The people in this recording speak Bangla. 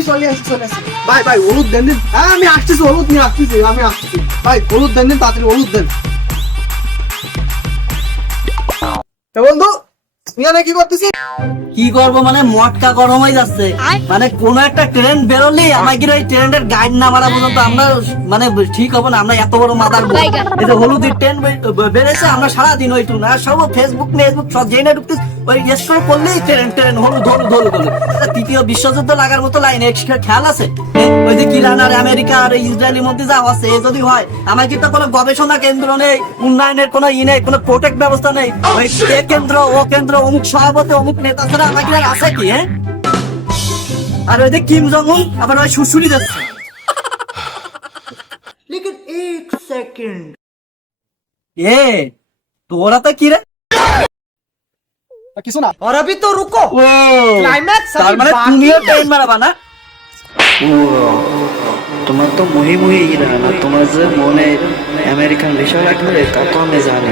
আমি চলে আসছি। ভাই ভাই হলুদ দেন দিন। হ্যাঁ আমি আসতেছি, হলুদ নিয়ে আসতেছি, আমি আসতেছি। ভাই হলুদ দেন দিন, তাড়াতাড়ি হলুদ দেন। তো বন্ধু এখানে কি করতেছি? কি করবো মানে মটকা গরম হয়ে যাচ্ছে। মানে কোন একটা ট্রেন্ড বেরোলে আমাকে ওই ট্রেন্ডের গাইড না মারা পর্যন্ত আমরা মানে ঠিক হবো না। আমরা এত বড় মাদার বোন, এই যে হলুদের ট্রেন্ড বেড়েছে, আমরা সারাদিন ওই টুন আর সব ফেসবুক সব জেনে ঢুকতে ওই স্ক্রল করলেই ট্রেন্ড হলুদ হলুদ হলুদ হলুদ। তৃতীয় বিশ্বযুদ্ধ লাগার মতো লাইন খেয়াল আছে? ওই যে ইরান আর আমেরিকা আর ইসরায়েলের মধ্যে যা আছে, এ যদি হয় আমাকে তো কোনো গবেষণা কেন্দ্র নেই, উন্নয়নের কোনো নেই, কোনো প্রোটেক্ট ব্যবস্থা নেই। ওই এ কেন্দ্র ও কেন্দ্র, অমুক সভাপতি অমুক নেতা ছাড়া আমাকে আর আছে কি? হ্যাঁ, আর ওই যে কিম জং উন আবার ওই সুশুরি যাচ্ছে। লেকিন এক সেকেন্ড, এ তোরা তো কি রে? কিছু না। और अभी तो रुको, ও क्लाइमैक्स তার মানে তুমিও টাইম মারাবা না? তোমার তো মুহি মুহি ইরান, আর তোমার যে মনে আমেরিকান বিষয় রাখবে তা তো আমি জানি।